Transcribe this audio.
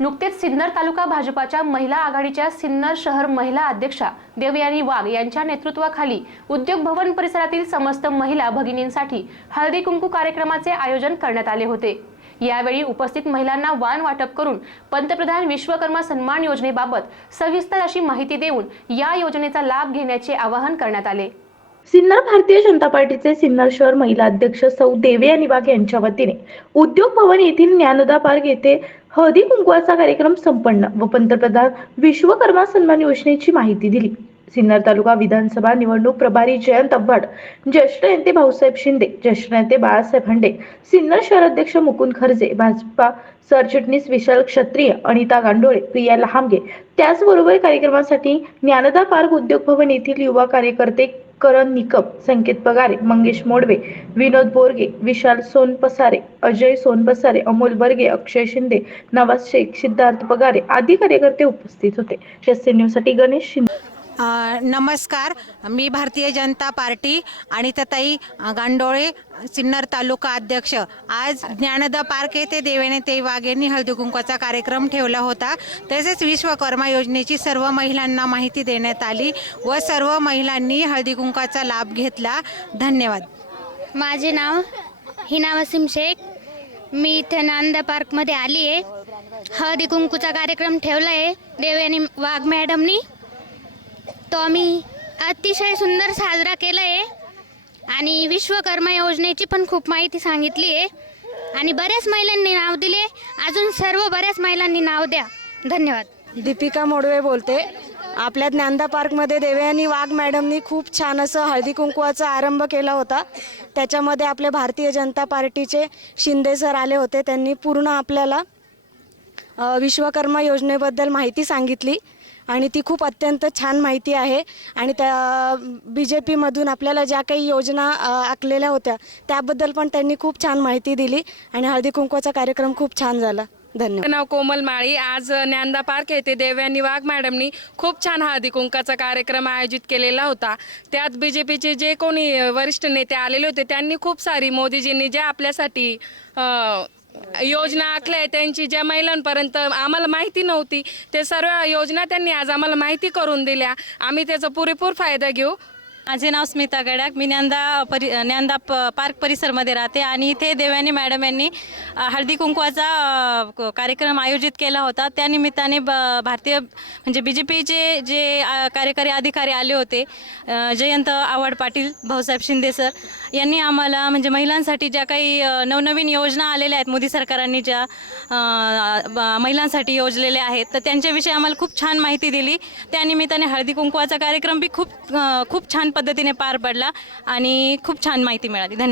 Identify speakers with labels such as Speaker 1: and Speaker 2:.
Speaker 1: नुकतेच सिन्नर तालुका भाजपाच्या महिला आघाडीच्या सिन्नर शहर महिला अध्यक्षा देवयानी वाघ यांच्या नेतृत्वाखाली उद्योग भवन परिसरातील समस्त महिला भगिनींसाठी हळदी कुंकू कार्यक्रमाचे आयोजन करण्यात आले होते. यावेळी उपस्थित महिलांना वाण वाटप करून पंतप्रधान विश्वकर्मा सन्मान योजनेबाबत सविस्तर अशी माहिती देऊन या योजनेचा लाभ घेण्याचे आवाहन करण्यात आले.
Speaker 2: सिन्नर भारतीय जनता पार्टीचे सिन्नर शहर महिला अध्यक्ष सौ देवयानी वाघ यांच्या वतीने उद्योग भवन येथील ज्ञानोदा पार्क येथे हळदी कुंकवाचा कार्यक्रम संपन्न. व पंतप्रधान विश्वकर्मा सन्मान योजनेची माहिती दिली. सिन्नर तालुका विधानसभा निवडणूक प्रभारी जयंत आव्हाड ज्येष्ठ नेते भाऊसाहेब शिंदे ज्येष्ठ नेते बाळासाहेब हंडे सिन्नर शहराध्यक्ष मुकुंद खर्जे भाजपा सरचिटणीस विशाल क्षत्रिय अनिता गांडोळे प्रिया लहामगे त्याचबरोबर कार्यक्रमासाठी ज्ञानदा पार्क उद्योग भवन येथील युवा कार्यकर्ते करण निकम संकेत पगारे मंगेश मोडवे विनोद बोरगे विशाल सोनपसारे अजय सोनपसारे अमोल बर्गे अक्षय शिंदे नवाज शेख सिद्धार्थ पगारे आदी कार्यकर्ते उपस्थित होते. शस्य न्यूजसाठी गणेश शिंदे.
Speaker 3: नमस्कार. मी भारतीय जनता पार्टी आणि तताई गांडोळे सिन्नर तालुका अध्यक्ष. आज ज्ञानदा पार्क येथे देवेने ते वाघ यांनी हळदी कुंकवाचा कार्यक्रम ठेवला होता. तसेच विश्वकर्मा योजनेची सर्व महिलांना माहिती देण्यात आली व सर्व महिलांनी हळदी कुंकवाचा लाभ घेतला. धन्यवाद.
Speaker 4: माझे नाव हिना वसीम शेख. मी इथे नांदा पार्कमध्ये आली आहे. हळदी कुंकूचा कार्यक्रम ठेवला आहे. देवयानी वाघ मॅडमनी तो आम्ही अतिशय सुंदर साजरा केला आहे आणि विश्वकर्मा योजनेची पण खूप माहिती सांगितली आहे आणि बऱ्याच महिलांनी नाव दिले. अजून सर्व बऱ्याच महिलांनी नाव द्या. धन्यवाद.
Speaker 5: दीपिका मोडवे बोलते. आपल्या ज्ञानदा पार्कमध्ये देवयानी वाघ मॅडमनी खूप छान असं हळदी कुंकवाचा आरंभ केला होता. त्याच्यामध्ये आपले भारतीय जनता पार्टीचे शिंदे सर आले होते. त्यांनी पूर्ण आपल्याला विश्वकर्मा योजनेबद्दल माहिती सांगितली. आणि ती खूप अत्यंत छान माहिती आहे. आणि त्या बी जे पीमधून आपल्याला ज्या काही योजना आखलेल्या होत्या त्याबद्दल पण त्यांनी खूप छान माहिती दिली आणि हळदी कुंकवाचा कार्यक्रम खूप छान झाला. धन्यवाद.
Speaker 6: नाव कोमल माळी. आज ज्ञानदा पार्क येथे देवयानी वाघ मॅडमनी खूप छान हळदी कुंकाचा कार्यक्रम आयोजित केलेला होता. त्यात बी जे पीचे जे कोणी वरिष्ठ नेते आलेले होते त्यांनी खूप सारी मोदीजींनी ज्या आपल्यासाठी योजना आखल्या आहेत त्यांची ज्या महिलांपर्यंत आम्हाला माहिती नव्हती ते सर्व योजना त्यांनी आज आम्हाला माहिती करून दिल्या. आम्ही त्याचा पुरेपूर फायदा घेऊ.
Speaker 7: माझे नाव स्मिता गडाक मी ज्ञानदा परि ज्ञानदा प पार्क परिसरमध्ये राहते आणि इथे देवयानी मॅडम यांनी हळदी कुंकवाचा क- कार्यक्रम आयोजित केला होता. त्यानिमित्ताने ब भारतीय म्हणजे बी जे पीचे जे कार्यकारी अधिकारी आले होते जयंत आव्हाड पाटील भाऊसाहेब शिंदे सर यांनी आम्हाला म्हणजे महिलांसाठी ज्या काही नवनवीन योजना आलेल्या आहेत मोदी सरकारांनी ज्या ब- महिलांसाठी योजलेल्या आहेत तर त्यांच्याविषयी आम्हाला खूप छान माहिती दिली. त्यानिमित्ताने हळदी कुंकवाचा कार्यक्रम बी खूप खूप छान पद्धतीने पार पडला आणि खूप छान माहिती मिळाली. धन्यवाद.